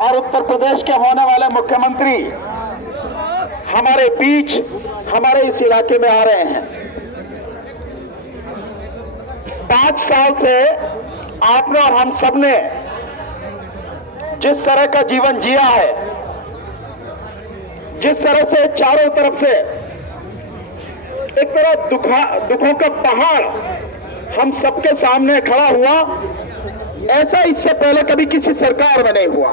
और उत्तर प्रदेश के होने वाले मुख्यमंत्री हमारे बीच, हमारे इस इलाके में आ रहे हैं। 5 साल से आपने और हम सबने जिस तरह का जीवन जिया है, जिस तरह से चारों तरफ से एक तरह दुखों का पहाड़ हम सबके सामने खड़ा हुआ, ऐसा इससे पहले कभी किसी सरकार में नहीं हुआ।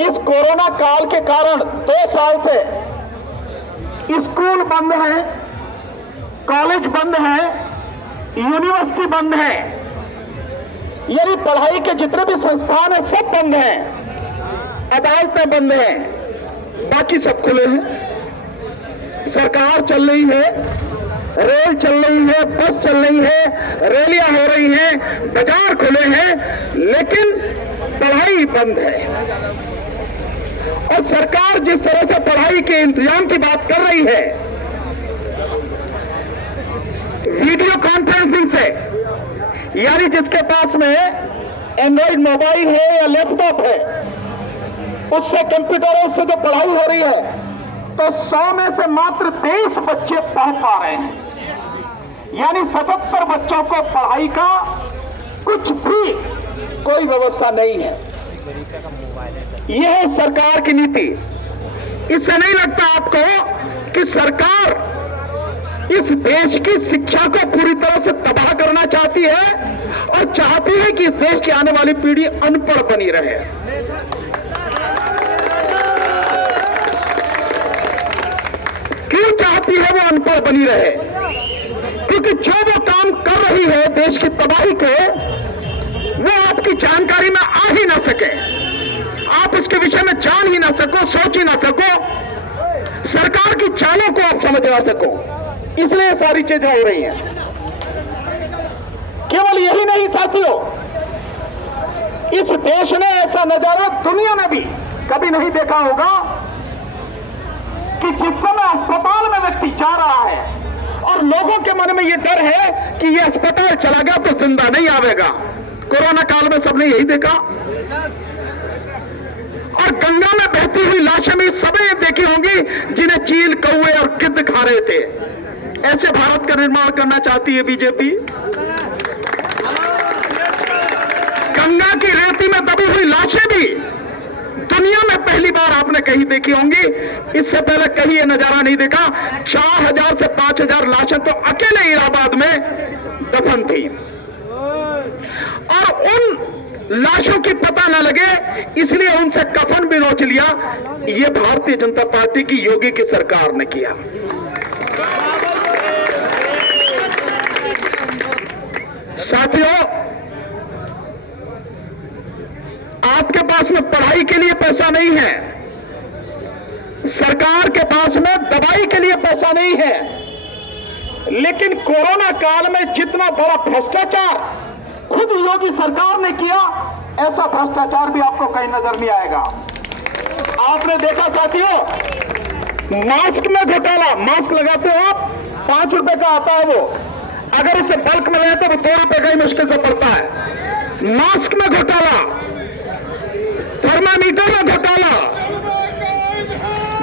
इस कोरोना काल के कारण 2 साल से स्कूल बंद है, कॉलेज बंद है, यूनिवर्सिटी बंद है, यानी पढ़ाई के जितने भी संस्थान हैं सब बंद हैं, अदालतें बंद हैं, बाकी सब खुले हैं। सरकार चल रही है, रेल चल रही है, बस चल रही है, रैलियां हो रही हैं, बाजार खुले हैं, लेकिन पढ़ाई बंद है। और सरकार जिस तरह से पढ़ाई के इंतजाम की बात कर रही है, वीडियो कॉन्फ्रेंसिंग से, यानी जिसके पास में एंड्रॉइड मोबाइल है या लैपटॉप है, उससे कंप्यूटर, उससे जो पढ़ाई हो रही है, तो 100 में से मात्र 23 बच्चे पढ़ पा रहे हैं। यानी 77 बच्चों को पढ़ाई का कुछ भी कोई व्यवस्था नहीं है। यह है सरकार की नीति। इससे नहीं लगता आपको कि सरकार इस देश की शिक्षा को पूरी तरह से तबाह करना चाहती है और चाहती है कि इस देश की आने वाली पीढ़ी अनपढ़ बनी रहे? क्यों चाहती है वो अनपढ़ बनी रहे? क्योंकि जो वो काम कर रही है देश की तबाही के, वो आपकी जानकारी में आ ही ना सके, आप इसके विषय में जान ही ना सको, सोच ही ना सको, सरकार की चालों को आप समझ ना सको, इसलिए सारी चीजें हो रही हैं। केवल यही नहीं साथियों, इस देश ने ऐसा नजारा दुनिया में भी कभी नहीं देखा होगा कि जिस समय अस्पताल में व्यक्ति जा रहा है और लोगों के मन में यह डर है कि यह अस्पताल चला गया तो जिंदा नहीं आवेगा। कोरोना काल में सबने यही देखा। और गंगा में बहती हुई लाशें भी सबने देखी होंगी, जिन्हें चील, कौवे और गिद्ध खा रहे थे। ऐसे भारत का निर्माण करना चाहती है बीजेपी। गंगा की रेती में दबी हुई लाशें भी दुनिया में पहली बार आपने कहीं देखी होंगी, इससे पहले कहीं यह नजारा नहीं देखा। 4000 से 5000 लाशें तो अकेले इलाहाबाद में दफन थी, और उन लाशों की पता न लगे इसलिए उनसे कफन भी नोच लिया। यह भारतीय जनता पार्टी की, योगी की सरकार ने किया। साथियों, आपके पास में पढ़ाई के लिए पैसा नहीं है, सरकार के पास में दवाई के लिए पैसा नहीं है, लेकिन कोरोना काल में जितना बड़ा भ्रष्टाचार खुद योगी सरकार ने किया, ऐसा भ्रष्टाचार भी आपको कहीं नजर नहीं आएगा। आपने देखा साथियों, मास्क में घोटाला। मास्क लगाते हो आप, 5 रुपए का आता है वो, अगर इसे बल्क में लेते तो 2 रुपए का ही मुश्किल से पड़ता है। मास्क में घोटाला, थर्मामीटर में घोटाला,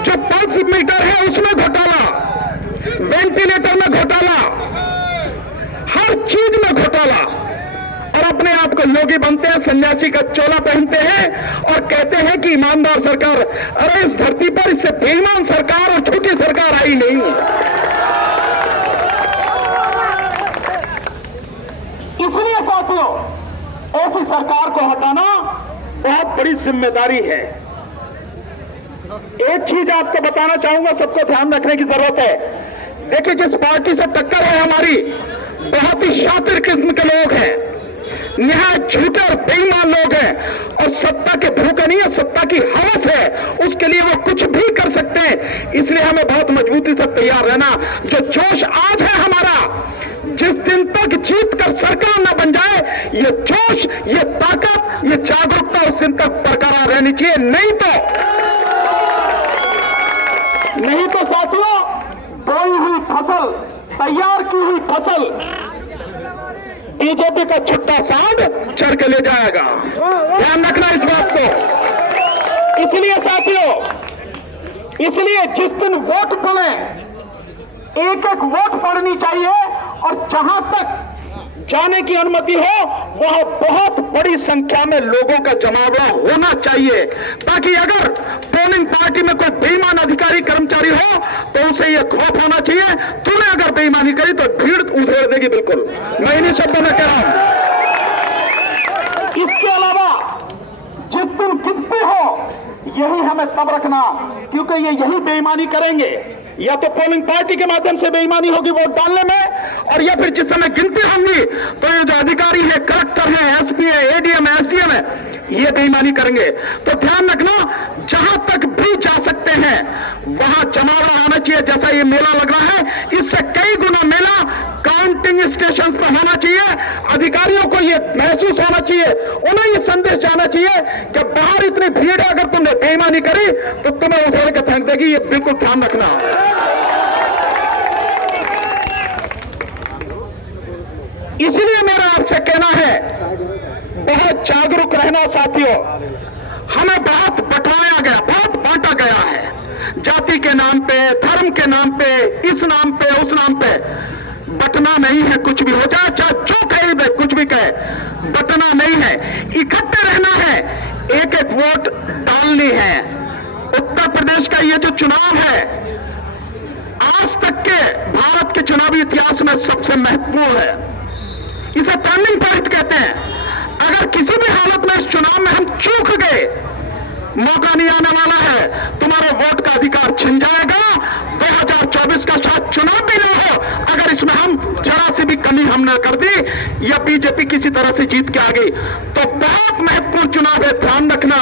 जो पल्स मीटर है उसमें घोटाला, वेंटिलेटर में घोटाला, हर चीज में घोटाला। और अपने आप को योगी बनते हैं, सन्यासी का चोला पहनते हैं और कहते हैं कि ईमानदार सरकार। अरे इस धरती पर इससे बेईमान सरकार और झूठी सरकार आई नहीं। इसलिए साथियों, ऐसी सरकार को हटाना बहुत बड़ी जिम्मेदारी है। एक चीज आपको बताना चाहूंगा, सबको ध्यान रखने की जरूरत है। देखिए, जिस पार्टी से टक्कर है हमारी, बहुत ही शातिर किस्म के लोग हैं, निहायत झूठे और बेईमान लोग हैं, और सत्ता के भूखे नहीं है, सत्ता की हवस है, उसके लिए वो कुछ भी कर सकते हैं। इसलिए हमें बहुत मजबूती से तैयार रहना। जो जोश आज है हमारा, जिस दिन तक जीत कर सरकार न बन जाए, ये जोश, ये ताकत, ये जागरूकता उस दिन तक बरकरार रहनी चाहिए। नहीं तो साथियों, बोई हुई फसल, तैयार की हुई फसल बीजेपी का छुट्टा सांड चढ़ के ले जाएगा। ध्यान रखना इस बात को। इसलिए साथियों, इसलिए जिस दिन वोट पड़े, एक एक वोट पड़नी चाहिए और जहां तक जाने की अनुमति हो वह बहुत बड़ी संख्या में लोगों का जमावड़ा होना चाहिए, ताकि अगर पोलिंग पार्टी में कोई बेईमान अधिकारी कर्मचारी हो तो उसे यह खौफ होना चाहिए, तूने अगर बेईमानी करी तो भीड़ उधेड़ देगी। बिल्कुल मैं इन्हीं शब्दों में कह रहा हूं। इसके अलावा जिस दिन गिनती हो यही हमें तब रखना, क्योंकि ये यही बेईमानी करेंगे, या तो पोलिंग पार्टी के माध्यम से बेईमानी होगी वोट डालने में, और या फिर जिस समय गिनती होंगी तो ये जो अधिकारी है, कलेक्टर है, एसपी है, एडीएम है, एसडीएम है, ये बेईमानी करेंगे। तो ध्यान रखना, जहां तक भी जा सकते हैं वहां जमावड़ा होना चाहिए। जैसा ये मेला लग रहा है, इससे कई गुना मेला काउंटिंग स्टेशन पर होना चाहिए। अधिकारियों को ये महसूस होना चाहिए, उन्हें ये संदेश जाना चाहिए कि बाहर इतनी भीड़ है, अगर तुमने बेईमानी करी तो तुम्हें उधेड़ के फेंक देगी। ये बिल्कुल ध्यान रखना। इसलिए मेरा आपसे कहना है, बहुत जागरूक रहना साथियों। हमें बहुत बंटवाया गया, बहुत बांटा गया है, जाति के नाम पे, धर्म के नाम पे, इस नाम पे, उस नाम पे। बटना नहीं है, कुछ भी हो जाए, चाहे जो कहे दे, कुछ भी कहे, बटना नहीं है, इकट्ठे रहना है, एक एक वोट डालनी है। उत्तर प्रदेश का ये जो चुनाव है, आज तक के भारत के चुनावी इतिहास में सबसे महत्वपूर्ण है। इसे टर्निंग पॉइंट कहते हैं। अगर किसी भी हालत में इस चुनाव में हम चूक गए, मौका नहीं आने वाला है, तुम्हारे वोट का अधिकार छिन जाएगा। 2024 का शायद चुनाव भी ना हो, अगर इसमें हम जरा सी भी कमी हमने कर दी या बीजेपी किसी तरह से जीत के आ गई, तो बहुत महत्वपूर्ण चुनाव है। ध्यान रखना,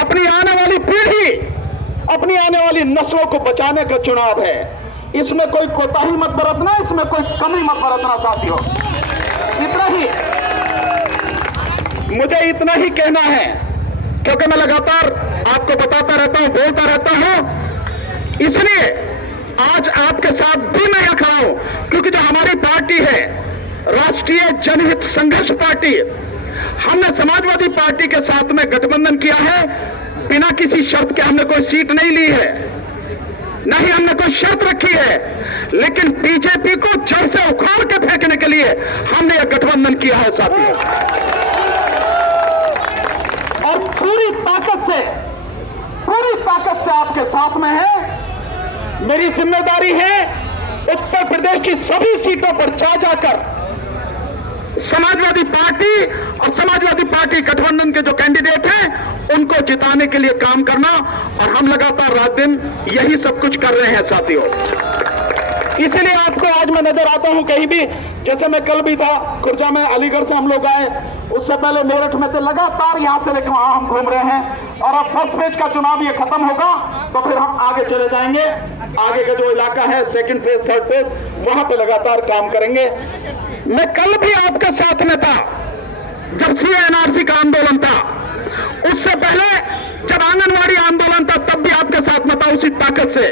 अपनी आने वाली पीढ़ी, अपनी आने वाली नस्लों को बचाने का चुनाव है। इसमें कोई कोताही मत बरतना, इसमें कोई कमी मत बरतना साथियों। इतना ही, मुझे इतना ही कहना है, क्योंकि मैं लगातार आपको बताता रहता हूं, बोलता रहता हूं, इसलिए आज आपके साथ भी मैं यहां खड़ा हूं, क्योंकि जो हमारी पार्टी है, राष्ट्रीय जनहित संघर्ष पार्टी, हमने समाजवादी पार्टी के साथ में गठबंधन किया है। बिना किसी शर्त के हमने कोई सीट नहीं ली है, नहीं हमने कोई शर्त रखी है, लेकिन बीजेपी को जड़ से उखाड़ के फेंकने के लिए हमने यह गठबंधन किया है साथियों। और पूरी ताकत से आपके साथ में है। मेरी जिम्मेदारी है उत्तर प्रदेश की सभी सीटों पर जा जाकर समाजवादी पार्टी और समाजवादी पार्टी गठबंधन के जो कैंडिडेट हैं उनको जिताने के लिए काम करना, और हम लगातार रात दिन यही सब कुछ कर रहे हैं साथियों। इसलिए आपको आज मैं नजर आता हूं कहीं भी, जैसे मैं कल भी था खुर्जा में, अलीगढ़ से हम लोग आए, उससे पहले मेरठ में थे, लगातार यहां से लेकर वहां हम घूम रहे हैं। और अब फर्स्ट फेज का चुनाव ये खत्म होगा तो फिर हम आगे चले जाएंगे, आगे का जो इलाका है सेकंड फेज, थर्ड फेज, वहां पे लगातार काम करेंगे। मैं कल भी आपके साथ में था जब CA/NRC का आंदोलन था, उससे पहले जब आंगनवाड़ी आंदोलन था तब भी आपके साथ में था उसी ताकत से।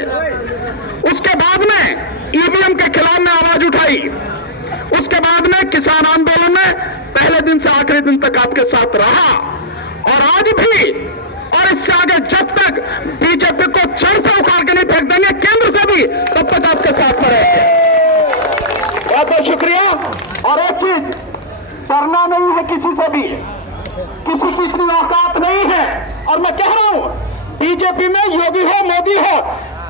उसके बाद में EVM के खिलाफ में आवाज उठाई, उसके बाद में किसान आंदोलन में पहले दिन से आखिरी दिन तक आपके साथ रहा, और आज भी, और इससे आगे जब तक बीजेपी को जड़ से उखाड़ के नहीं फेंक देंगे केंद्र से भी, तब तक आपके साथ में रहेंगे। बहुत बहुत शुक्रिया। और एक चीज, डरना नहीं है किसी से भी, किसी की इतनी औकात नहीं है। और मैं कह रहा हूं, बीजेपी में योगी हो, मोदी हो,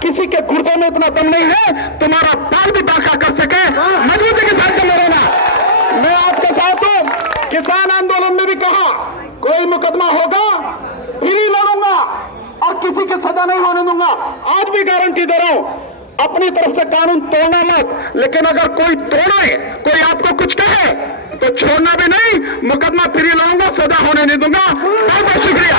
किसी के गुर्दे में इतना दम नहीं है तुम्हारा बाल भी बाका कर सके, मजबूती के साथ चले रहना। मैं आपके साथ हूं। किसान आंदोलन में भी कहा कोई मुकदमा होगा फिर ही लड़ूंगा और किसी की सजा नहीं होने दूंगा। आज भी गारंटी दे रहा हूं, अपनी तरफ से कानून तोड़ना मत, लेकिन अगर कोई तोड़े, कोई आपको कुछ कहे तो छोड़ना भी नहीं, मुकदमा फिर ही लड़ूंगा, सजा होने नहीं दूंगा। बहुत बहुत शुक्रिया।